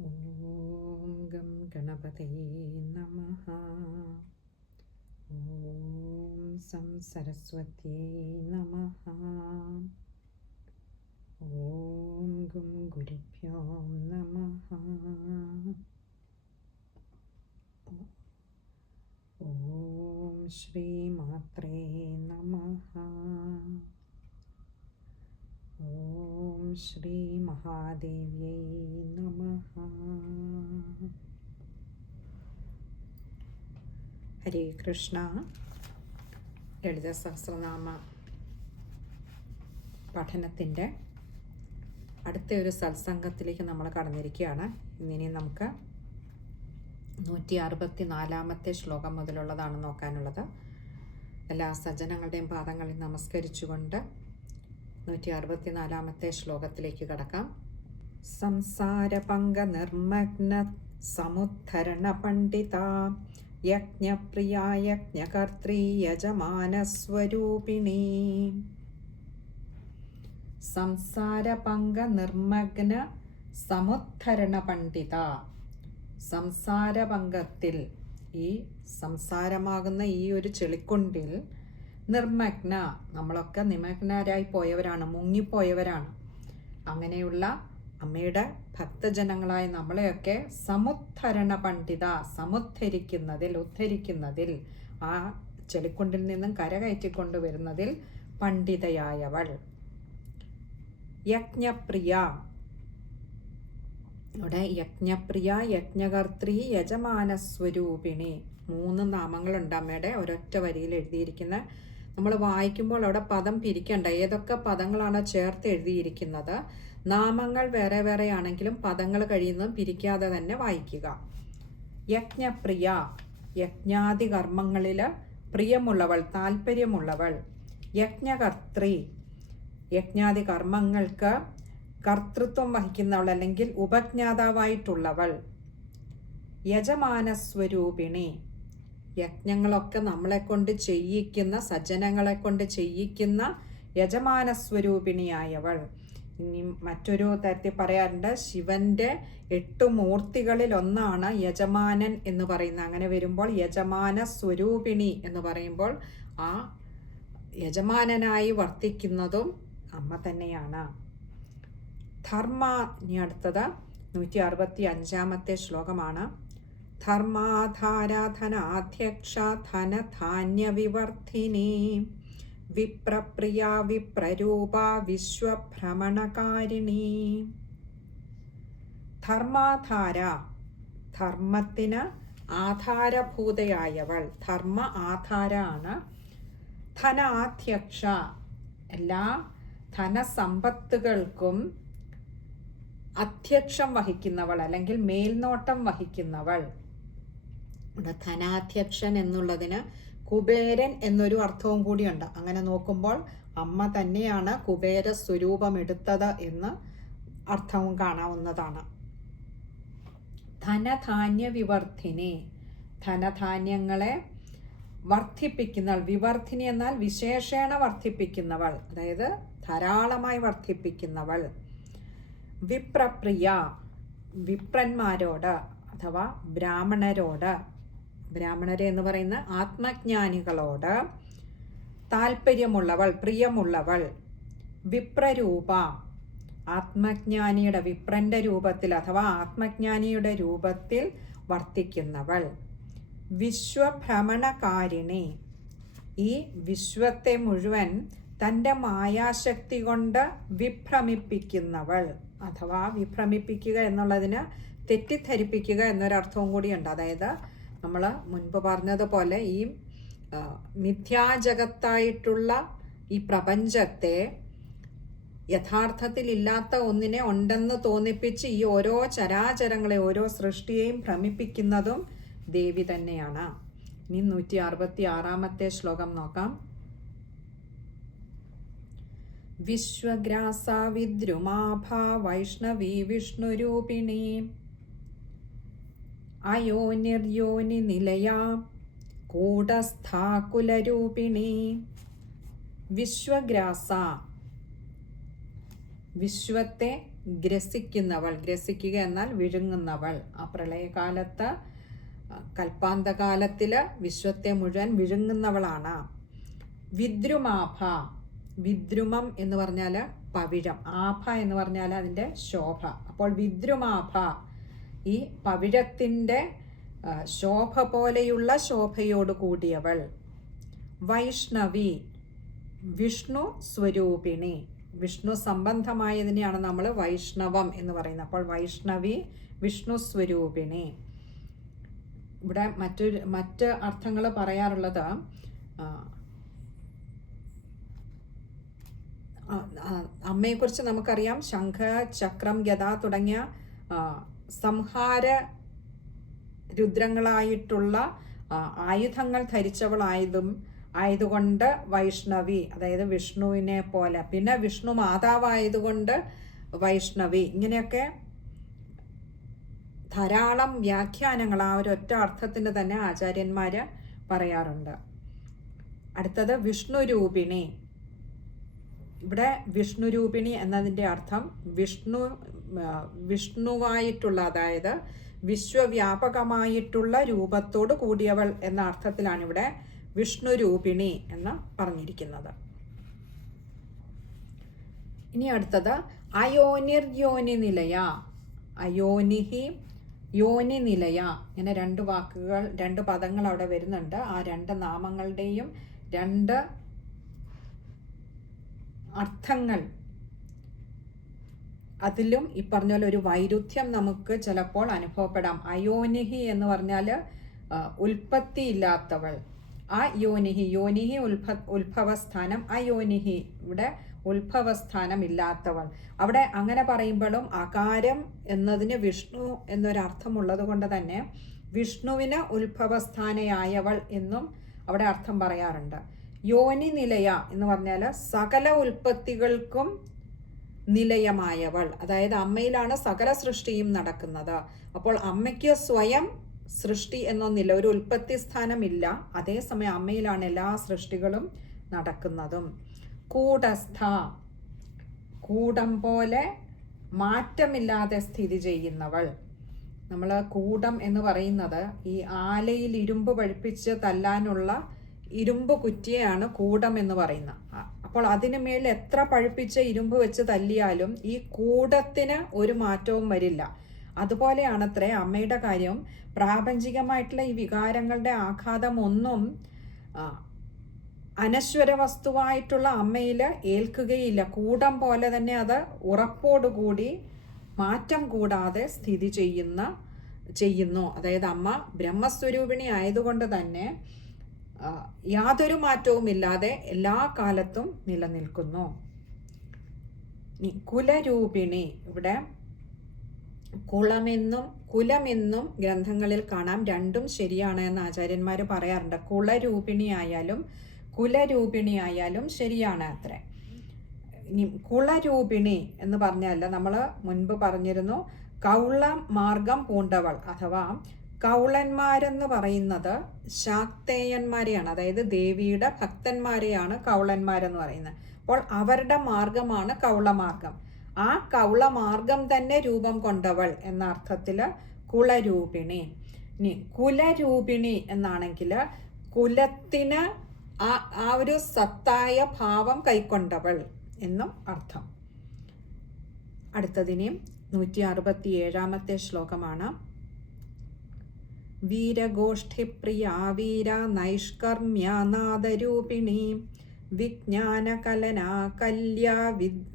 ॐ गं गणपतये नमः ॐ सं सरस्वत्यै नमः ॐ गुं गुरुभ्यो नमः ॐ श्रीमात्रे नमः ഓം ശ്രീ മഹാദേവ്യൈ നമ. ഹരേ കൃഷ്ണ. ലളിത സഹസ്രനാമ പഠനത്തിന്റെ അടുത്ത ഒരു സത്സംഗത്തിലേക്ക് നമ്മൾ കടന്നിരിക്കുകയാണ്. ഇന്നിനി നമുക്ക് നൂറ്റി അറുപത്തി നാലാമത്തെ ശ്ലോകം മുതലുള്ളതാണ് നോക്കാനുള്ളത്. എല്ലാ സജ്ജനങ്ങളുടെയും പാദങ്ങളിൽ നമസ്കരിച്ചുകൊണ്ട് നൂറ്റി അറുപത്തിനാലാമത്തെ ശ്ലോകത്തിലേക്ക് കടക്കാം. സംസാരപങ്ക നിർമ്മഗ്ന സമുദ്ധരണ പണ്ഡിത യജ്ഞപ്രിയ യജ്ഞകർത്തൃ യജമാനസ്വരൂപിണി സംസാരപങ്ക നിർമ്മഗ്ന സമുദ്ധരണ പണ്ഡിത. സംസാരപങ്കത്തിൽ ഈ സംസാരമാകുന്ന ഈ ഒരു ചെളിക്കുണ്ടിൽ നിർമ്മഗ്ന നമ്മളൊക്കെ നിമഗ്നരായി പോയവരാണ് മുങ്ങിപ്പോയവരാണ്. അങ്ങനെയുള്ള അമ്മയുടെ ഭക്തജനങ്ങളായ നമ്മളെയൊക്കെ സമുദ്ധരണ പണ്ഡിത സമുദ്ധരിക്കുന്നതിൽ ഉദ്ധരിക്കുന്നതിൽ ആ ചെളിക്കുണ്ടിൽ നിന്നും കരകയറ്റിക്കൊണ്ടുവരുന്നതിൽ പണ്ഡിതയായവൾ. യജ്ഞപ്രിയ. ഇവിടെ യജ്ഞപ്രിയ യജ്ഞകർത്രി യജമാനസ്വരൂപിണി. മൂന്ന് നാമങ്ങളുണ്ട് അമ്മയുടെ ഒരൊറ്റ വരിയിൽ എഴുതിയിരിക്കുന്ന നമ്മൾ വായിക്കുമ്പോൾ അവിടെ പദം പിരിക്കണ്ട. ഏതൊക്കെ പദങ്ങളാണ് ചേർത്ത് എഴുതിയിരിക്കുന്നത്? നാമങ്ങൾ വേറെ വേറെ ആണെങ്കിലും പദങ്ങൾ കഴിയുന്നതും പിരിക്കാതെ തന്നെ വായിക്കുക. യജ്ഞപ്രിയ യജ്ഞാദി കർമ്മങ്ങളിൽ പ്രിയമുള്ളവൾ താല്പര്യമുള്ളവൾ. യജ്ഞകർത്തൃ യജ്ഞാദി കർമ്മങ്ങൾക്ക് കർത്തൃത്വം വഹിക്കുന്നവൾ അല്ലെങ്കിൽ ഉപജ്ഞാതാവായിട്ടുള്ളവൾ. യജമാനസ്വരൂപിണി യജ്ഞങ്ങളൊക്കെ നമ്മളെ കൊണ്ട് ചെയ്യിക്കുന്ന സജ്ജനങ്ങളെ കൊണ്ട് ചെയ്യിക്കുന്ന യജമാന സ്വരൂപിണിയായവൾ ഇനി മറ്റൊരു തരത്തിൽ പറയാറുണ്ട് ശിവന്റെ എട്ട് മൂർത്തികളിൽ ഒന്നാണ് യജമാനൻ എന്ന് പറയുന്നത്. അങ്ങനെ വരുമ്പോൾ യജമാന സ്വരൂപിണി എന്ന് പറയുമ്പോൾ ആ യജമാനനായി വർത്തിക്കുന്നതും അമ്മ തന്നെയാണ്. ധർമ്മ ഇനി അടുത്തത് നൂറ്റി അറുപത്തി അഞ്ചാമത്തെ ശ്ലോകമാണ്. ധർമാധാരാധനാധ്യക്ഷ ധനധാന്യവിവർദ്ധിനി വിപ്രപ്രിയ വിപ്രരൂപ വിശ്വഭ്രമണകാരിണി. ധർമാധാര ധർമ്മത്തിന് ആധാരഭൂതയായവൾ. ധർമ്മ ആധാരാണ്. ധനാധ്യക്ഷ എല്ലാ ധനസമ്പത്തുകൾക്കും അധ്യക്ഷം വഹിക്കുന്നവൾ അല്ലെങ്കിൽ മേൽനോട്ടം വഹിക്കുന്നവൾ. ഇവിടെ ധനാധ്യക്ഷൻ എന്നുള്ളതിന് കുബേരൻ എന്നൊരു അർത്ഥവും കൂടിയുണ്ട്. അങ്ങനെ നോക്കുമ്പോൾ അമ്മ തന്നെയാണ് കുബേര സ്വരൂപം എടുത്തത് എന്ന് അർത്ഥവും കാണാവുന്നതാണ്. ധനധാന്യ വിവർദ്ധിനി ധനധാന്യങ്ങളെ വർദ്ധിപ്പിക്കുന്നവൾ വിവർദ്ധിനി എന്നാൽ വിശേഷേണ വർദ്ധിപ്പിക്കുന്നവൾ അതായത് ധാരാളമായി വർദ്ധിപ്പിക്കുന്നവൾ. വിപ്രപ്രിയ വിപ്രന്മാരോട് അഥവാ ബ്രാഹ്മണരോട് ബ്രാഹ്മണരെ എന്ന് പറയുന്ന ആത്മജ്ഞാനികളോട് താല്പര്യമുള്ളവൾ പ്രിയമുള്ളവൾ വിപ്രരൂപ ആത്മജ്ഞാനിയുടെ വിപ്രന്റെ രൂപത്തിൽ അഥവാ ആത്മജ്ഞാനിയുടെ രൂപത്തിൽ വർത്തിക്കുന്നവൾ. വിശ്വഭ്രമണകാരിണി. ഈ വിശ്വത്തെ മുഴുവൻ തന്റെ മായാശക്തി കൊണ്ട് വിഭ്രമിപ്പിക്കുന്നവൾ. അഥവാ വിഭ്രമിപ്പിക്കുക എന്നുള്ളതിന് തെറ്റിദ്ധരിപ്പിക്കുക എന്നൊരർത്ഥവും കൂടിയുണ്ട്. അതായത് നമ്മൾ മുൻപ് പറഞ്ഞതുപോലെ ഈ മിഥ്യാജഗത്തായിട്ടുള്ള ഈ പ്രപഞ്ചത്തെ യഥാർത്ഥത്തിൽ ഇല്ലാത്ത ഒന്നിനെ ഉണ്ടെന്ന് തോന്നിപ്പിച്ച് ഈ ഓരോ ചരാചരങ്ങളെ ഓരോ സൃഷ്ടിയെയും ഭ്രമിപ്പിക്കുന്നതും ദേവി തന്നെയാണ്. ഇനി നൂറ്റി അറുപത്തി ആറാമത്തെ ശ്ലോകം നോക്കാം. വിശ്വഗ്രാസ വിദ്രുമാഭ വൈഷ്ണവി വിഷ്ണുരൂപിണി. അയോനിർയോനി നിലയാ കൂടസ്ഥാകുലരൂപിണി. വിശ്വഗ്രാസ. വിശ്വത്തെ ഗ്രസിക്കുന്നവൾ ഗ്രസിക്കുക എന്നാൽ വിഴുങ്ങുന്നവൾ. ആ പ്രളയകാലത്ത് കൽപ്പാന്തകാലത്തിൽ വിശ്വത്തെ മുഴുവൻ വിഴുങ്ങുന്നവളാണ്. വിദ്രുമാഭ വിദ്രുമം എന്ന് പറഞ്ഞാൽ പവിഴം. ആഭ എന്ന് പറഞ്ഞാൽ അതിന്റെ ശോഭ. അപ്പോൾ വിദ്രുമാഭ ഈ പവിഴത്തിന്റെ ശോഭ പോലെയുള്ള ശോഭയോട് കൂടിയവൾ. വൈഷ്ണവി വിഷ്ണു സ്വരൂപിണി. വിഷ്ണു സംബന്ധമായതിനെയാണ് നമ്മൾ വൈഷ്ണവം എന്ന് പറയുന്നത്. അപ്പോൾ വൈഷ്ണവി വിഷ്ണു സ്വരൂപിണി. ഇവിടെ മറ്റൊരു മറ്റ് അർത്ഥങ്ങൾ പറയാറുള്ളത് അമ്മയെക്കുറിച്ച് നമുക്കറിയാം. ശംഖ ചക്രം ഗത തുടങ്ങിയ സംഹാര രുദ്രങ്ങളായിട്ടുള്ള ആയുധങ്ങൾ ധരിച്ചവളായതും ആയതുകൊണ്ട് വൈഷ്ണവി അതായത് വിഷ്ണുവിനെ പോലെ. പിന്നെ വിഷ്ണു മാതാവായതുകൊണ്ട് വൈഷ്ണവി. ഇങ്ങനെയൊക്കെ ധാരാളം വ്യാഖ്യാനങ്ങൾ ആ ഒരു ഒറ്റ അർത്ഥത്തിന് തന്നെ ആചാര്യന്മാർ പറയാറുണ്ട്. അടുത്തത് വിഷ്ണുരൂപിണി. ഇവിടെ വിഷ്ണുരൂപിണി എന്നതിന്റെ അർത്ഥം വിഷ്ണു വിഷ്ണുവായിട്ടുള്ള അതായത് വിശ്വവ്യാപകമായിട്ടുള്ള രൂപത്തോട് കൂടിയവൾ എന്ന അർത്ഥത്തിലാണ് ഇവിടെ വിഷ്ണു രൂപിണി എന്ന് പറഞ്ഞിരിക്കുന്നത്. ഇനി അടുത്തത് അയോനിർ യോനി നിലയ അയോനിഹി യോനി നിലയ. ഇങ്ങനെ രണ്ട് വാക്കുകൾ രണ്ട് പദങ്ങൾ അവിടെ വരുന്നുണ്ട്. ആ രണ്ട് നാമങ്ങളുടെയും രണ്ട് അർത്ഥങ്ങൾ അതിലും ഈ പറഞ്ഞ പോലെ ഒരു വൈരുദ്ധ്യം നമുക്ക് ചിലപ്പോൾ അനുഭവപ്പെടാം. അയോനിഹി എന്ന് പറഞ്ഞാൽ ഉൽപ്പത്തി ഇല്ലാത്തവൾ ആ യോനിഹി യോനിഹി ഉത്ഭ ഉത്ഭവസ്ഥാനം അയോനിഹി ഇവിടെ ഉത്ഭവസ്ഥാനം ഇല്ലാത്തവൾ. അവിടെ അങ്ങനെ പറയുമ്പോഴും അകാരം എന്നതിന് വിഷ്ണു എന്നൊരർത്ഥമുള്ളത് കൊണ്ട് തന്നെ വിഷ്ണുവിന് ഉത്ഭവസ്ഥാനയായവൾ എന്നും അവിടെ അർത്ഥം പറയാറുണ്ട്. യോനി നിലയ എന്ന് പറഞ്ഞാൽ സകല ഉൽപ്പത്തികൾക്കും നിലയമായവൾ. അതായത് അമ്മയിലാണ് സകല സൃഷ്ടിയും നടക്കുന്നത്. അപ്പോൾ അമ്മയ്ക്ക് സ്വയം സൃഷ്ടി എന്നൊന്നില്ല ഒരു ഉൽപ്പത്തി സ്ഥാനമില്ല. അതേസമയം അമ്മയിലാണ് എല്ലാ സൃഷ്ടികളും നടക്കുന്നതും. കൂടസ്ഥ കൂടം പോലെ മാറ്റമില്ലാതെ സ്ഥിതി ചെയ്യുന്നവൾ. നമ്മൾ കൂടം എന്ന് പറയുന്നത് ഈ ആലയിൽ ഇരുമ്പ് പഴിപ്പിച്ച് തല്ലാനുള്ള ഇരുമ്പ് കുറ്റിയാണ് കൂടം എന്ന് പറയുന്നത്. അപ്പോൾ അതിന് മേൽ എത്ര പഴുപ്പിച്ച ഇരുമ്പ് വെച്ച് തല്ലിയാലും ഈ കൂടത്തിന് ഒരു മാറ്റവും വരില്ല. അതുപോലെയാണത്രേ അമ്മയുടെ കാര്യം പ്രാപഞ്ചികമായിട്ടുള്ള ഈ വികാരങ്ങളുടെ ആഘാതം ഒന്നും അനശ്വര വസ്തുവായിട്ടുള്ള അമ്മയിൽ ഏൽക്കുകയില്ല. കൂടം പോലെ തന്നെ അത് ഉറപ്പോടുകൂടി മാറ്റം കൂടാതെ സ്ഥിതി ചെയ്യുന്ന ചെയ്യുന്നു. അതായത് അമ്മ ബ്രഹ്മസ്വരൂപിണി ആയതുകൊണ്ട് തന്നെ യാതൊരു മാറ്റവും ഇല്ലാതെ എല്ലാ കാലത്തും നിലനിൽക്കുന്നു. കുലരൂപിണി ഇവിടെ കുളമെന്നും കുലമെന്നും ഗ്രന്ഥങ്ങളിൽ കാണാം. രണ്ടും ശരിയാണ് എന്ന് ആചാര്യന്മാർ പറയാറുണ്ട്. കുളരൂപിണി ആയാലും കുലരൂപിണി ആയാലും ശരിയാണ് അത്രേ. ഇനി കുളരൂപിണി എന്ന് പറഞ്ഞല്ല നമ്മൾ മുൻപ് പറഞ്ഞിരുന്നു കൗള മാർഗം പൂണ്ടവൾ അഥവാ കൗളന്മാരെന്ന് പറയുന്നത് ശാക്തേയന്മാരെയാണ്. അതായത് ദേവിയുടെ ഭക്തന്മാരെയാണ് കൗളന്മാരെന്ന് പറയുന്നത്. അപ്പോൾ അവരുടെ മാർഗമാണ് കൗളമാർഗം. ആ കൗളമാർഗം തന്നെ രൂപം കൊണ്ടവൾ എന്ന അർത്ഥത്തിൽ കുളരൂപിണി ഇനി കുലരൂപിണി എന്നാണെങ്കിൽ കുലത്തിന് ആ ആ ഒരു സത്തായ ഭാവം കൈക്കൊണ്ടവൾ എന്നും അർത്ഥം. അടുത്തതിനെയും നൂറ്റി അറുപത്തി ഏഴാമത്തെ ശ്ലോകമാണ് വീരഗോഷ്ഠിപ്രിയാ വീര നൈഷ്കർമ്മ്യനാദരൂപിണി വിജ്ഞാനകലനാ കല്യ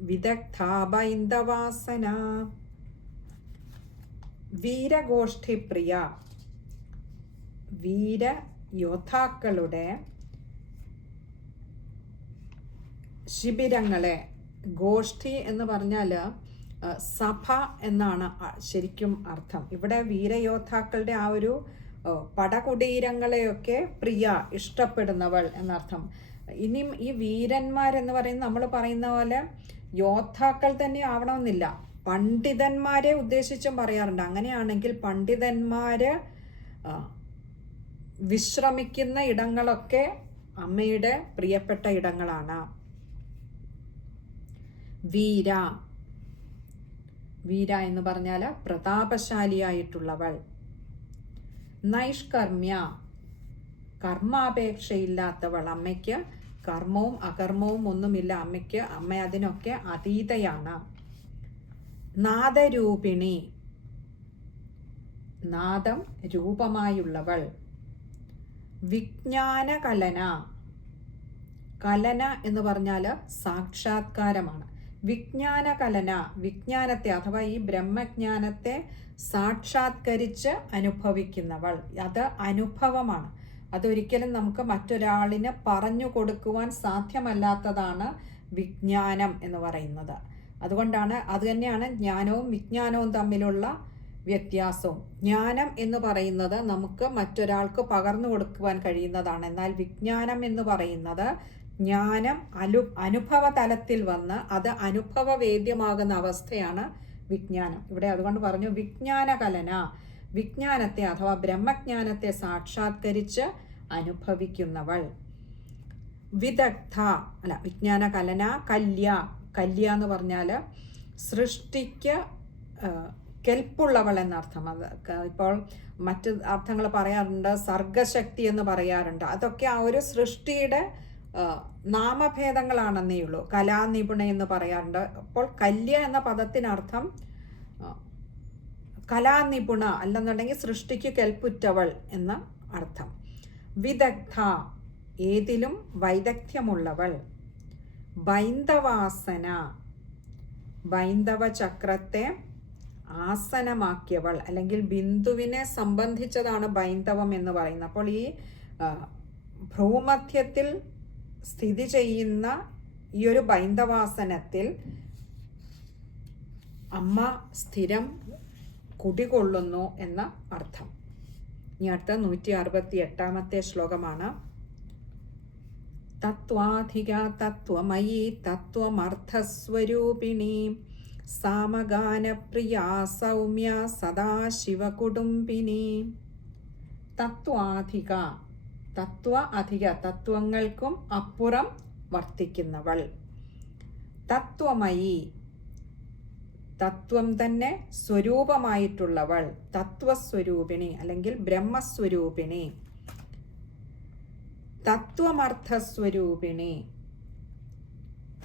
വിദഗ്ധ ബൈന്ദവാസന. വീരഗോഷ്ഠിപ്രിയ വീര യോദ്ധാക്കളുടെ ശിബിരങ്ങളെ ഗോഷ്ഠി എന്ന് പറഞ്ഞാൽ സഭ എന്നാണ് ശരിക്കും അർത്ഥം. ഇവിടെ വീരയോദ്ധാക്കളുടെ ആ ഒരു പടകുടീരങ്ങളെയൊക്കെ പ്രിയ ഇഷ്ടപ്പെടുന്നവൾ എന്നർത്ഥം. ഇനിയും ഈ വീരന്മാരെന്ന് പറയുന്നത് നമ്മൾ പറയുന്ന പോലെ യോദ്ധാക്കൾ തന്നെ ആവണമെന്നില്ല. പണ്ഡിതന്മാരെ ഉദ്ദേശിച്ചും പറയാറുണ്ട്. അങ്ങനെയാണെങ്കിൽ പണ്ഡിതന്മാര് വിശ്രമിക്കുന്ന ഇടങ്ങളൊക്കെ അമ്മയുടെ പ്രിയപ്പെട്ട ഇടങ്ങളാണ്. വീര വീര എന്ന് പറഞ്ഞാൽ പ്രതാപശാലിയായിട്ടുള്ളവൾ. നൈഷ്കർമ്മ്യ. കർമാപേക്ഷയില്ലാത്തവൾ. അമ്മയ്ക്ക് കർമ്മവും അകർമ്മവും ഒന്നുമില്ല. അമ്മയ്ക്ക് അമ്മ അതിനൊക്കെ അതീതയാണ്. നാദരൂപിണി. നാദം രൂപമായുള്ളവൾ. വിജ്ഞാനകലന. കലന എന്ന് പറഞ്ഞാൽ സാക്ഷാത്കാരമാണ്. വിജ്ഞാന കലന വിജ്ഞാനത്തെ അഥവാ ഈ ബ്രഹ്മജ്ഞാനത്തെ സാക്ഷാത്കരിച്ച് അനുഭവിക്കുന്നവൾ. അത് അനുഭവമാണ്. അതൊരിക്കലും നമുക്ക് മറ്റൊരാളിന് പറഞ്ഞു കൊടുക്കുവാൻ സാധ്യമല്ലാത്തതാണ് വിജ്ഞാനം എന്ന് പറയുന്നത്. അതുകൊണ്ടാണ് അത് തന്നെയാണ് ജ്ഞാനവും വിജ്ഞാനവും തമ്മിലുള്ള വ്യത്യാസവും. ജ്ഞാനം എന്ന് പറയുന്നത് നമുക്ക് മറ്റൊരാൾക്ക് പകർന്നു കൊടുക്കുവാൻ കഴിയുന്നതാണ്. എന്നാൽ വിജ്ഞാനം എന്ന് പറയുന്നത് ജ്ഞാനം അനു അനുഭവ തലത്തിൽ വന്ന് അത് അനുഭവവേദ്യമാകുന്ന അവസ്ഥയാണ് വിജ്ഞാനം. ഇവിടെ അതുകൊണ്ട് പറഞ്ഞു വിജ്ഞാന കലന വിജ്ഞാനത്തെ അഥവാ ബ്രഹ്മജ്ഞാനത്തെ സാക്ഷാത്കരിച്ച് അനുഭവിക്കുന്നവൾ. വിദഗ്ധ അല്ല വിജ്ഞാന കലന കല്യ. കല്യ എന്ന് പറഞ്ഞാൽ സൃഷ്ടിക്ക് കെൽപ്പുള്ളവൾ എന്നർത്ഥം. അത് ഇപ്പോൾ മറ്റ് അർത്ഥങ്ങൾ പറയാറുണ്ട് സർഗശക്തി എന്ന് പറയാറുണ്ട്. അതൊക്കെ ആ ഒരു സൃഷ്ടിയുടെ നാമഭേദങ്ങളാണെന്നേ ഉള്ളൂ കലാനിപുണ എന്ന് പറയാറുണ്ട്. അപ്പോൾ കല്യ എന്ന പദത്തിനർത്ഥം കലാനിപുണ അല്ലെന്നുണ്ടെങ്കിൽ സൃഷ്ടിക്ക് കെൽപ്പുറ്റവൾ എന്ന അർത്ഥം. വിദഗ്ധ ഏതിലും വൈദഗ്ധ്യമുള്ളവൾ. ബൈന്ദവാസന ബൈന്ദവ ചക്രത്തെ ആസനമാക്കിയവൾ. അല്ലെങ്കിൽ ബിന്ദുവിനെ സംബന്ധിച്ചതാണ് ബൈന്ദവം എന്ന് പറയുന്നത്. അപ്പോൾ ഈ ഭ്രൂമധ്യത്തിൽ സ്ഥിതി ചെയ്യുന്ന ഈ ഒരു ബൈന്ദവാസനത്തിൽ അമ്മ സ്ഥിരം കുടികൊള്ളുന്നു എന്ന അർത്ഥം. ഇനി അടുത്ത നൂറ്റി അറുപത്തി എട്ടാമത്തെ ശ്ലോകമാണ്. തത്വാധിക തത്വമയി തത്വമർത്ഥസ്വരൂപിണി സാമഗാനപ്രിയ സൗമ്യ സദാശിവകുടുംബിനി തത്വാധിക തത്വ അധിക തത്വങ്ങൾക്കും അപ്പുറം വർത്തിക്കുന്നവൾ. തത്വമയി. തത്വം തന്നെ സ്വരൂപമായിട്ടുള്ളവൾ. തത്വസ്വരൂപിണി അല്ലെങ്കിൽ ബ്രഹ്മസ്വരൂപിണി. തത്വമർത്ഥസ്വരൂപിണി.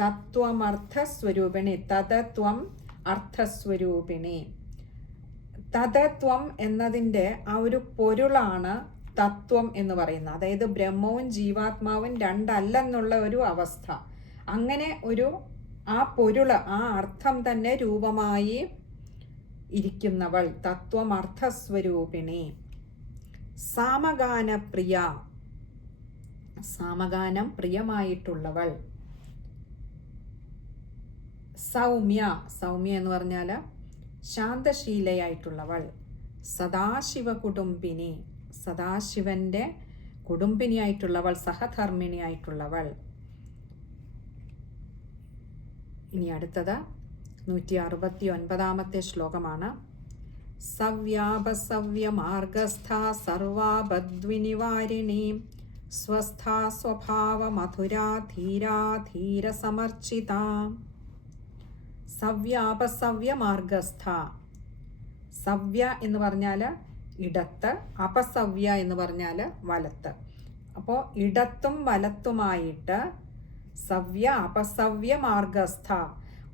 തത്വമർത്ഥസ്വരൂപിണി. തതത്വം അർത്ഥസ്വരൂപിണി. തതത്വം എന്നതിന്റെ ആ ഒരു പൊരുളാണ് തത്വം എന്ന് പറയുന്ന അതായത് ബ്രഹ്മവും ജീവാത്മാവും രണ്ടല്ലെന്നുള്ള ഒരു അവസ്ഥ. അങ്ങനെ ഒരു ആ പൊരുൾ ആ അർത്ഥം തന്നെ രൂപമായി ഇരിക്കുന്നവൾ തത്വമർത്ഥസ്വരൂപിണി സാമഗാനപ്രിയ സാമഗാനം പ്രിയമായിട്ടുള്ളവൾ. സൗമ്യ സൗമ്യ എന്ന് പറഞ്ഞാൽ ശാന്തശീലയായിട്ടുള്ളവൾ. സദാശിവ കുടുംബിനി സദാശിവന്റെ കുടുംബിനിയായിട്ടുള്ളവൾ സഹധർമ്മിണിയായിട്ടുള്ളവൾ. ഇനി അടുത്തത് നൂറ്റി അറുപത്തി ഒൻപതാമത്തെ ശ്ലോകമാണ്. സവ്യാപസവ്യമാർഗസ്ഥ സർവാബദ്വിനിവാരിണി സ്വസ്ഥാ സ്വഭാവ മധുരാ ധീരാ ധീരസമർച്ചിത. സവ്യാപസവ്യമാർഗസ്ഥ. സവ്യ എന്ന് പറഞ്ഞാൽ ഇടത്ത് അപസവ്യ എന്ന് പറഞ്ഞാൽ വലത്ത്. അപ്പോൾ ഇടത്തും വലത്തുമായിട്ട് സവ്യ അപസവ്യ മാർഗസ്ഥ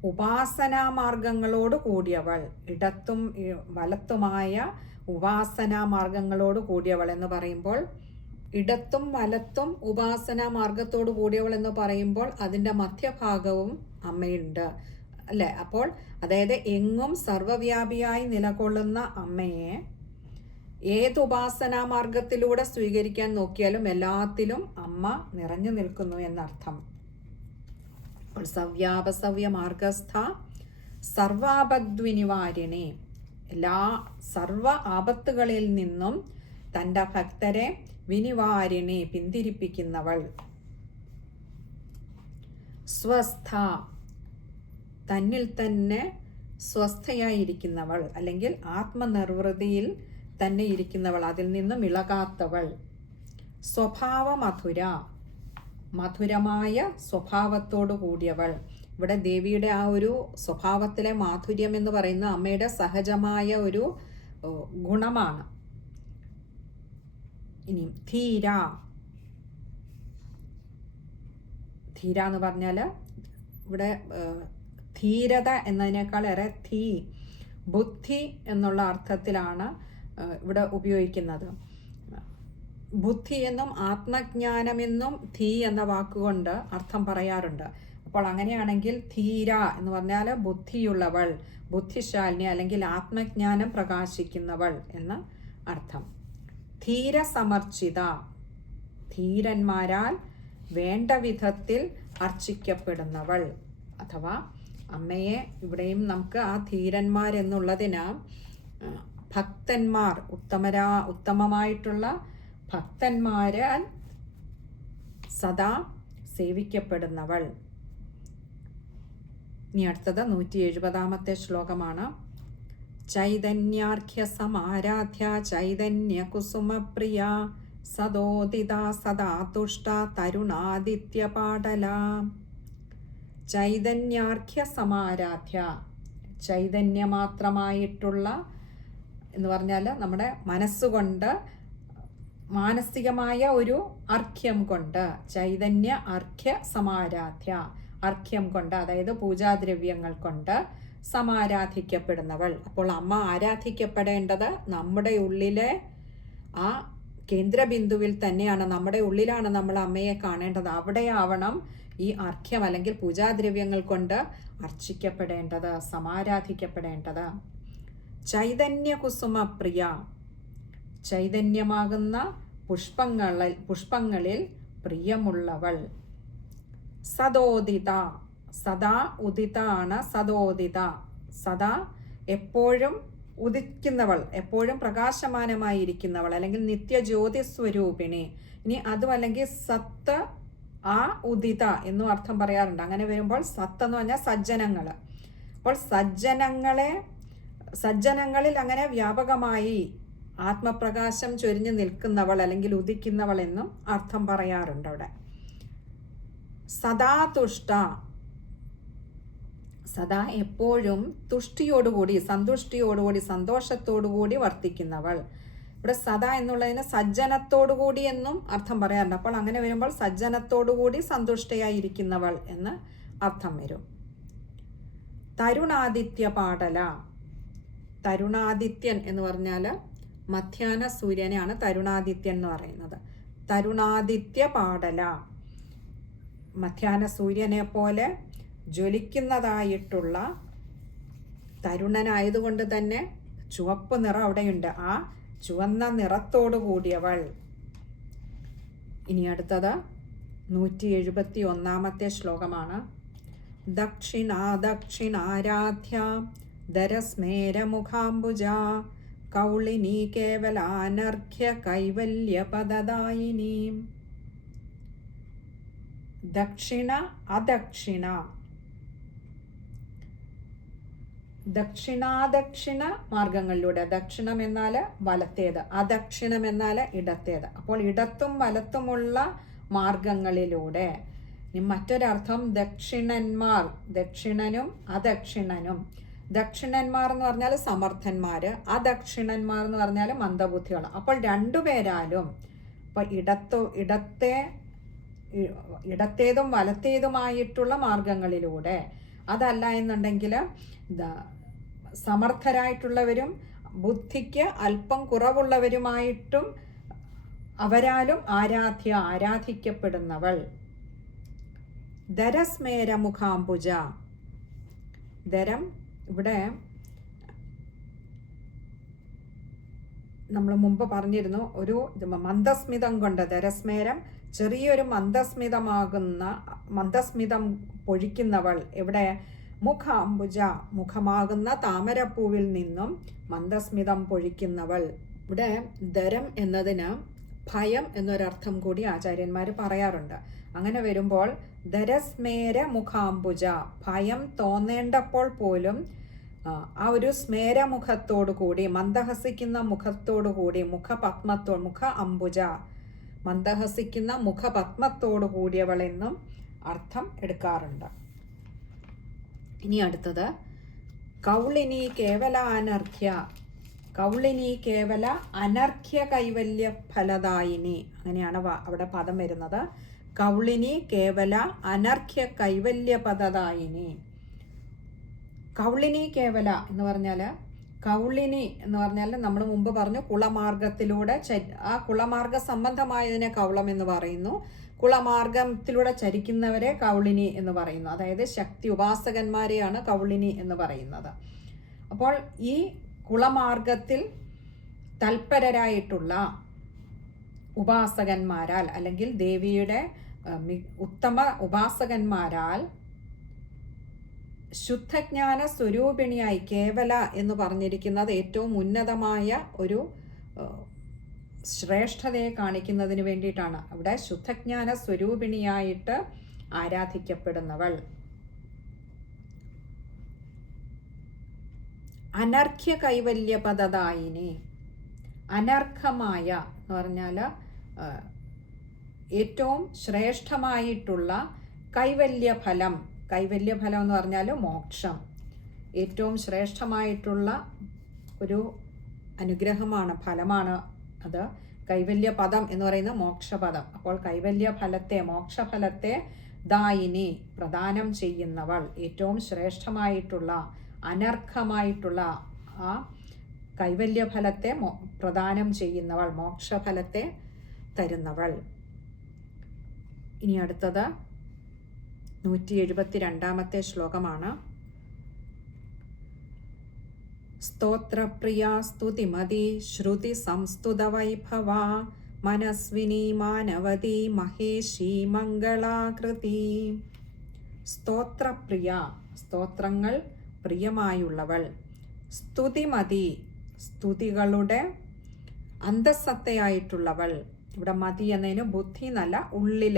ഉപാസനാ മാർഗങ്ങളോട് കൂടിയവൾ ഇടത്തും വലത്തുമായ ഉപാസനാ മാർഗങ്ങളോട് കൂടിയവൾ എന്ന് പറയുമ്പോൾ ഇടത്തും വലത്തും ഉപാസനാ മാർഗത്തോട് കൂടിയവൾ എന്ന് പറയുമ്പോൾ അതിന്റെ മധ്യഭാഗവും അമ്മയുണ്ട്. അല്ലേ? അപ്പോൾ അതായത് എങ്ങും സർവവ്യാപിയായി നിലകൊള്ളുന്ന അമ്മയെ ഏത് ഉപാസനാ മാർഗത്തിലൂടെ സ്വീകരിക്കാൻ നോക്കിയാലും എല്ലാത്തിലും അമ്മ നിറഞ്ഞു നിൽക്കുന്നു എന്നർത്ഥം. സവ്യാപസവ്യ മാർഗസ്ഥ സർവാപദ്വിനിവാരിണി. എല്ലാ സർവ ആപത്തുകളിൽ നിന്നും തന്റെ ഭക്തരെ വിനിവാരിണി പിന്തിരിപ്പിക്കുന്നവൾ. സ്വസ്ഥ. തന്നിൽ തന്നെ സ്വസ്ഥയായിരിക്കുന്നവൾ അല്ലെങ്കിൽ ആത്മനിർവൃതിയിൽ തന്നെ ഇരിക്കുന്നവൾ അതിൽ നിന്നും ഇളകാത്തവൾ. സ്വഭാവ മധുര. മധുരമായ സ്വഭാവത്തോടു കൂടിയവൾ. ഇവിടെ ദേവിയുടെ ആ ഒരു സ്വഭാവത്തിലെ മാധുര്യം എന്ന് പറയുന്ന അമ്മയുടെ സഹജമായ ഒരു ഗുണമാണ്. ഇനി ധീര. ധീര എന്ന് പറഞ്ഞാൽ ഇവിടെ ധീരത എന്നതിനേക്കാൾ ഏറെ ധീ. ബുദ്ധി എന്നുള്ള അർത്ഥത്തിലാണ് ഇവിടെ ഉപയോഗിക്കുന്നത്. ബുദ്ധി എന്നും ആത്മജ്ഞാനമെന്നും ധീ എന്ന വാക്കുകൊണ്ട് അർത്ഥം പറയാറുണ്ട്. അപ്പോൾ അങ്ങനെയാണെങ്കിൽ ധീര എന്ന് പറഞ്ഞാൽ ബുദ്ധിയുള്ളവൾ ബുദ്ധിശാലിനി അല്ലെങ്കിൽ ആത്മജ്ഞാനം പ്രകാശിക്കുന്നവൾ എന്ന് അർത്ഥം. ധീരസമർച്ചിത ധീരന്മാരാൽ വേണ്ട വിധത്തിൽ അർച്ചിക്കപ്പെടുന്നവൾ അഥവാ അമ്മയെ ഇവിടെയും നമുക്ക് ആ ധീരന്മാരെന്നുള്ളതിന് ഭക്തന്മാർ ഉത്തമരാ ഉത്തമമായിട്ടുള്ള ഭക്തന്മാരാൽ സദാ സേവിക്കപ്പെടുന്നവൾ. ഇനി അടുത്തത് നൂറ്റി എഴുപതാമത്തെ ശ്ലോകമാണ്. ചൈതന്യാർഘ്യ സമാരാധ്യ ചൈതന്യ കുസുമപ്രിയ സദോദിത സദാ തുഷ്ട തരുണാദിത്യ പാടല. ചൈതന്യാർഘ്യ സമാരാധ്യ ചൈതന്യമാത്രമായിട്ടുള്ള എന്ന് പറഞ്ഞാൽ നമ്മുടെ മനസ്സുകൊണ്ട് മാനസികമായ ഒരു അർഘ്യം കൊണ്ട് ചൈതന്യ അർഘ്യ സമാരാധ്യ അർഘ്യം കൊണ്ട് അതായത് പൂജാദ്രവ്യങ്ങൾ കൊണ്ട് സമാരാധിക്കപ്പെടുന്നവൾ. അപ്പോൾ അമ്മ ആരാധിക്കപ്പെടേണ്ടത് നമ്മുടെ ഉള്ളിലെ ആ കേന്ദ്രബിന്ദുവിൽ തന്നെയാണ്. നമ്മുടെ ഉള്ളിലാണ് നമ്മൾ അമ്മയെ കാണേണ്ടത്. അവിടെയാവണം ഈ അർഘ്യം അല്ലെങ്കിൽ പൂജാദ്രവ്യങ്ങൾ കൊണ്ട് അർച്ചിക്കപ്പെടേണ്ടത് സമാരാധിക്കപ്പെടേണ്ടത്. ചൈതന്യ കുസുമപ്രിയ ചൈതന്യമാകുന്ന പുഷ്പങ്ങളിൽ പുഷ്പങ്ങളിൽ പ്രിയമുള്ളവൾ. സദോദിത. സദാ ഉദിതാണ് സദോദിത. സദാ എപ്പോഴും ഉദിക്കുന്നവൾ എപ്പോഴും പ്രകാശമാനമായിരിക്കുന്നവൾ അല്ലെങ്കിൽ നിത്യജ്യോതി സ്വരൂപിണി ഇനി അതും അല്ലെങ്കിൽ സത്ത് ആ ഉദിത എന്നും അർത്ഥം പറയാറുണ്ട്. അങ്ങനെ വരുമ്പോൾ സത്ത് എന്ന് പറഞ്ഞാൽ സജ്ജനങ്ങൾ. അപ്പോൾ സജ്ജനങ്ങളെ സജ്ജനങ്ങളിൽ അങ്ങനെ വ്യാപകമായി ആത്മപ്രകാശം ചൊരിഞ്ഞു നിൽക്കുന്നവൾ അല്ലെങ്കിൽ ഉദിക്കുന്നവൾ എന്നും അർത്ഥം പറയാറുണ്ട് അവിടെ. സദാ തുഷ്ട സദാ എപ്പോഴും തുഷ്ടിയോടുകൂടി സന്തുഷ്ടിയോടുകൂടി സന്തോഷത്തോടുകൂടി വർത്തിക്കുന്നവൾ. ഇവിടെ സദാ എന്നുള്ളതിന് സജ്ജനത്തോടുകൂടി എന്നും അർത്ഥം പറയാറുണ്ട്. അപ്പോൾ അങ്ങനെ വരുമ്പോൾ സജ്ജനത്തോടുകൂടി സന്തുഷ്ടയായിരിക്കുന്നവൾ എന്ന് അർത്ഥം വരും. തരുണാദിത്യ പാടല തരുണാദിത്യൻ എന്ന് പറഞ്ഞാൽ മധ്യാന സൂര്യനെയാണ് തരുണാദിത്യൻ എന്ന് പറയുന്നത്. തരുണാദിത്യ പാടല. മധ്യാന സൂര്യനെ പോലെ ജ്വലിക്കുന്നതായിട്ടുള്ള തരുണനായതുകൊണ്ട് തന്നെ ചുവപ്പ് നിറം അവിടെയുണ്ട്. ആ ചുവന്ന നിറത്തോടു കൂടിയവൾ. ഇനി അടുത്തത് നൂറ്റി എഴുപത്തി ഒന്നാമത്തെ ശ്ലോകമാണ്. ദക്ഷിണാ ദക്ഷിണാരാധ്യ ദരസ്മേരമുഖാംബുജ കൗളിനി കേവലാനർഘ്യ കൈവല്യപദദായിനി. ദക്ഷിണ അദക്ഷിണ. ദക്ഷിണാദക്ഷിണ മാർഗങ്ങളിലൂടെ. ദക്ഷിണം എന്നാൽ വലത്തേത് അദക്ഷിണം എന്നാൽ ഇടത്തേത്. അപ്പോൾ ഇടത്തും വലത്തുമുള്ള മാർഗങ്ങളിലൂടെ. മറ്റൊരർത്ഥം ദക്ഷിണന്മാർ. ദക്ഷിണനും അദക്ഷിണനും. ദക്ഷിണന്മാർ എന്ന് പറഞ്ഞാൽ സമർത്ഥന്മാർ ദക്ഷിണന്മാർ എന്ന് പറഞ്ഞാൽ മന്ദബുദ്ധികൾ അപ്പോൾ രണ്ടുപേരാലും ഇപ്പൊ ഇടത്തോ ഇടത്തെ ഇടത്തേതും വലത്തേതുമായിട്ടുള്ള മാർഗങ്ങളിലൂടെ അതല്ല എന്നുണ്ടെങ്കിൽ സമർത്ഥരായിട്ടുള്ളവരും ബുദ്ധിക്ക് അല്പം കുറവുള്ളവരുമായിട്ടും അവരാലും ആരാധ്യ ആരാധിക്കപ്പെടുന്നവൾ. ദരസ്മേര മുഖാംബുജ ദരം ഇവിടെ നമ്മൾ മുമ്പ് പറഞ്ഞിരുന്നു ഒരു മന്ദസ്മിതം കൊണ്ട് ദരസ്മേരം ചെറിയൊരു മന്ദസ്മിതമാകുന്ന മന്ദസ്മിതം പൊഴിക്കുന്നവൾ ഇവിടെ മുഖ അംബുജ മുഖമാകുന്ന താമരപ്പൂവിൽ നിന്നും മന്ദസ്മിതം പൊഴിക്കുന്നവൾ. ഇവിടെ ദരം എന്നതിന് ഭയം എന്നൊരർത്ഥം കൂടി ആചാര്യന്മാർ പറയാറുണ്ട്. അങ്ങനെ വരുമ്പോൾ ധരസ്മേര മുഖാംബുജ ഭയം തോന്നേണ്ടപ്പോൾ പോലും ആ, ഒരു സ്മേരമുഖത്തോടു കൂടി മന്ദഹസിക്കുന്ന മുഖത്തോടു കൂടി മുഖപത്മത്തോ മുഖ അംബുജ മന്ദഹസിക്കുന്ന മുഖപത്മത്തോടു കൂടിയവളെന്നും അർത്ഥം എടുക്കാറുണ്ട്. ഇനി അടുത്തത് കൗളിനി കേവല അനർഘ്യ കൗളിനി കേവല അനർഘ്യ കൈവല്യ ഫലദായിനി. അങ്ങനെയാണ് അവിടെ പദം വരുന്നത്. കൗളിനി കേവല അനർഘ്യ കൈവല്യ പദദായിനി. കൗളിനി കേവല എന്ന് പറഞ്ഞാൽ കൗളിനി എന്ന് പറഞ്ഞാൽ നമ്മൾ മുമ്പ് പറഞ്ഞു കുളമാർഗത്തിലൂടെ ആ കുളമാർഗ സംബന്ധമായതിനെ കൗളം എന്ന് പറയുന്നു. കുളമാർഗത്തിലൂടെ ചരിക്കുന്നവരെ കൗളിനി എന്ന് പറയുന്നു. അതായത് ശക്തി ഉപാസകന്മാരെയാണ് കൗളിനി എന്ന് പറയുന്നത്. അപ്പോൾ ഈ കുളമാർഗത്തിൽ തൽപരരായിട്ടുള്ള ഉപാസകന്മാരാൽ അല്ലെങ്കിൽ ദേവിയുടെ ഉത്തമ ഉപാസകന്മാരാൽ ശുദ്ധജ്ഞാന സ്വരൂപിണിയായി കേവല എന്ന് പറഞ്ഞിരിക്കുന്നത് ഏറ്റവും ഉന്നതമായ ഒരു ശ്രേഷ്ഠതയെ കാണിക്കുന്നതിന് വേണ്ടിയിട്ടാണ്. അവിടെ ശുദ്ധജ്ഞാന സ്വരൂപിണിയായിട്ട് ആരാധിക്കപ്പെടുന്നവൾ. അനർഘ്യ കൈവല്യ പദദായിനി അനർഘമായ എന്ന് പറഞ്ഞാൽ ഏറ്റവും ശ്രേഷ്ഠമായിട്ടുള്ള കൈവല്യ ഫലം കൈവല്യ ഫലം എന്ന് പറഞ്ഞാൽ മോക്ഷം. ഏറ്റവും ശ്രേഷ്ഠമായിട്ടുള്ള ഒരു അനുഗ്രഹമാണ് ഫലമാണ് അത് കൈവല്യ പദം എന്ന് പറയുന്ന മോക്ഷപദം. അപ്പോൾ കൈവല്യ ഫലത്തെ മോക്ഷഫലത്തെ ദായിനി പ്രദാനം ചെയ്യുന്നവൾ ഏറ്റവും ശ്രേഷ്ഠമായിട്ടുള്ള അനർഘമായിട്ടുള്ള ആ കൈവല്യ ഫലത്തെ മോ പ്രദാനം ചെയ്യുന്നവൾ മോക്ഷഫലത്തെ തരുന്നവൾ. ഇനി അടുത്തത് നൂറ്റി എഴുപത്തി രണ്ടാമത്തെ ശ്ലോകമാണ്. സ്തോത്രപ്രിയ സ്തുതിമതി ശ്രുതി സംസ്തുത വൈഭവ മനസ്വിനി മാനവതി മഹേഷി മംഗളാകൃതി. സ്തോത്രപ്രിയ സ്തോത്രങ്ങൾ പ്രിയമായുള്ളവൾ. സ്തുതിമതി. സ്തുതികളുടെ അന്തസത്തയായിട്ടുള്ളവൾ ഇവിടെ മതി എന്നതിന് ബുദ്ധി നല്ല ഉള്ളിൽ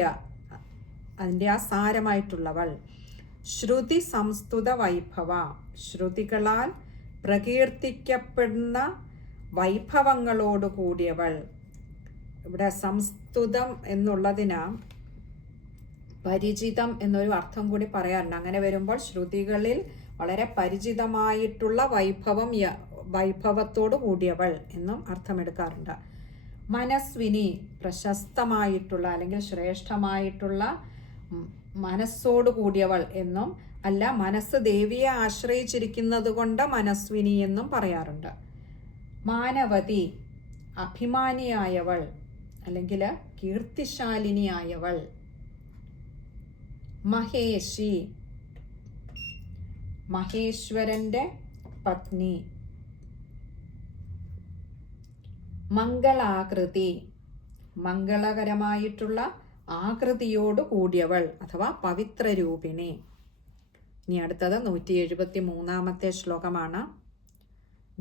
അതിന്റെ ആ സാരമായിട്ടുള്ളവൾ. ശ്രുതി സംസ്തുത വൈഭവ. ശ്രുതികളാൽ പ്രകീർത്തിക്കപ്പെടുന്ന വൈഭവങ്ങളോട് കൂടിയവൾ. ഇവിടെ സംസ്തുതം എന്നുള്ളതിന് പരിചിതം എന്നൊരു അർത്ഥം കൂടി പറയാറുണ്ട്. അങ്ങനെ വരുമ്പോൾ ശ്രുതികളിൽ വളരെ പരിചിതമായിട്ടുള്ള വൈഭവം വൈഭവത്തോടു കൂടിയവൾ എന്നും അർത്ഥമെടുക്കാറുണ്ട്. മനസ്വിനി പ്രശസ്തമായിട്ടുള്ള അല്ലെങ്കിൽ ശ്രേഷ്ഠമായിട്ടുള്ള മനസ്സോട് കൂടിയവൾ എന്നും അല്ല മനസ്സ് ദേവിയെ ആശ്രയിച്ചിരിക്കുന്നത് കൊണ്ട് മനസ്വിനി എന്നും പറയാറുണ്ട്. മാനവതി അഭിമാനിയായവൾ അല്ലെങ്കിൽ കീർത്തിശാലിനിയായവൾ. മഹേഷി മഹേശ്വരന്റെ പത്നി. മംഗളാകൃതി. മംഗളകരമായിട്ടുള്ള ആകൃതിയോട് കൂടിയവൾ അഥവാ പവിത്രരൂപിണി. ഇനി അടുത്തത് നൂറ്റി എഴുപത്തി മൂന്നാമത്തെ ശ്ലോകമാണ്.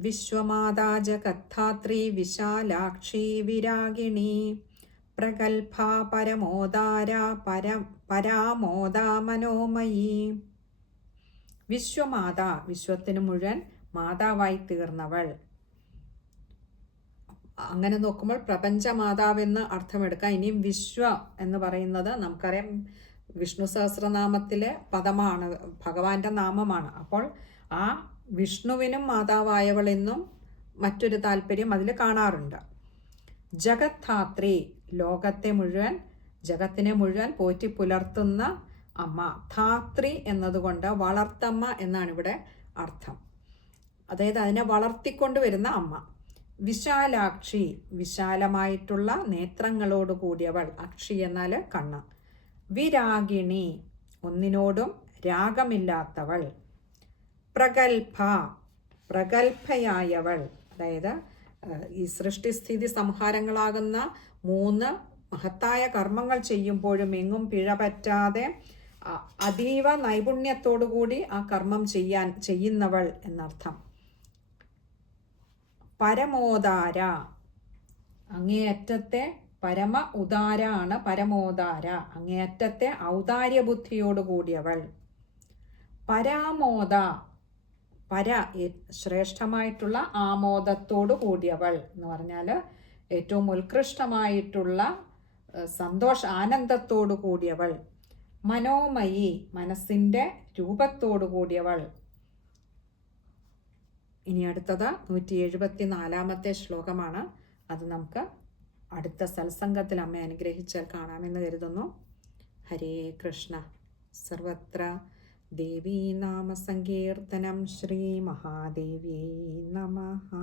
വിശ്വമാതാജ കഥാത്രി വിശാലാക്ഷി വിരാഗിണി. പ്രഗൽഭ പരമോദാര പര പരാമോദാ മനോമയി. വിശ്വമാത വിശ്വത്തിന് മുഴുവൻ മാതാവായി തീർന്നവൾ. അങ്ങനെ നോക്കുമ്പോൾ പ്രപഞ്ചമാതാവെന്ന് അർത്ഥമെടുക്കാം. ഇനിയും വിശ്വ എന്ന് പറയുന്നത് നമുക്കറിയാം വിഷ്ണു സഹസ്രനാമത്തിലെ പദമാണ് ഭഗവാന്റെ നാമമാണ്. അപ്പോൾ ആ വിഷ്ണുവിനും മാതാവായവളെന്നും മറ്റൊരു താല്പര്യം അതിൽ കാണാറുണ്ട്. ജഗത്ധാത്രി ലോകത്തെ മുഴുവൻ ജഗത്തിനെ മുഴുവൻ പോറ്റി പുലർത്തുന്ന അമ്മ. ധാത്രി എന്നതുകൊണ്ട് വളർത്തമ്മ എന്നാണ് ഇവിടെ അർത്ഥം. അതായത് അതിനെ വളർത്തിക്കൊണ്ട് വരുന്ന അമ്മ. വിശാലാക്ഷി വിശാലമായിട്ടുള്ള നേത്രങ്ങളോട് കൂടിയവൾ അക്ഷി എന്നാൽ കണ്ണ്. വിരാഗിണി ഒന്നിനോടും രാഗമില്ലാത്തവൾ. പ്രഗൽഭ പ്രഗൽഭയായവൾ അതായത് ഈ സൃഷ്ടിസ്ഥിതി സംഹാരങ്ങളാകുന്ന മൂന്ന് മഹത്തായ കർമ്മങ്ങൾ ചെയ്യുമ്പോഴും എങ്ങും പിഴ പറ്റാതെ അതീവ നൈപുണ്യത്തോടുകൂടി ആ കർമ്മം ചെയ്യാൻ ചെയ്യുന്നവൾ എന്നർത്ഥം. പരമോദാര. അങ്ങേയറ്റത്തെ പരമ ഉദാര ആണ് പരമോദാര. അങ്ങേയറ്റത്തെ ഔദാര്യ ബുദ്ധിയോട് കൂടിയവൾ പരാമോദ. പര ശ്രേഷ്ഠമായിട്ടുള്ള ആമോദത്തോടു കൂടിയവൾ എന്ന് പറഞ്ഞാൽ ഏറ്റവും ഉത്കൃഷ്ടമായിട്ടുള്ള സന്തോഷ ആനന്ദത്തോടു കൂടിയവൾ മനോമയി മനസ്സിന്റെ രൂപത്തോടു കൂടിയവൾ. ഇനി അടുത്തത് നൂറ്റി എഴുപത്തി നാലാമത്തെ ശ്ലോകമാണ്. അത് നമുക്ക് അടുത്ത സത്സംഗത്തിൽ അമ്മ അനുഗ്രഹിച്ചാൽ കാണാമെന്ന് കരുതുന്നു. ഹരേ കൃഷ്ണ. സർവത്ര ദേവീ നാമസങ്കീർത്തനം ശ്രീ മഹാദേവി നമഃ.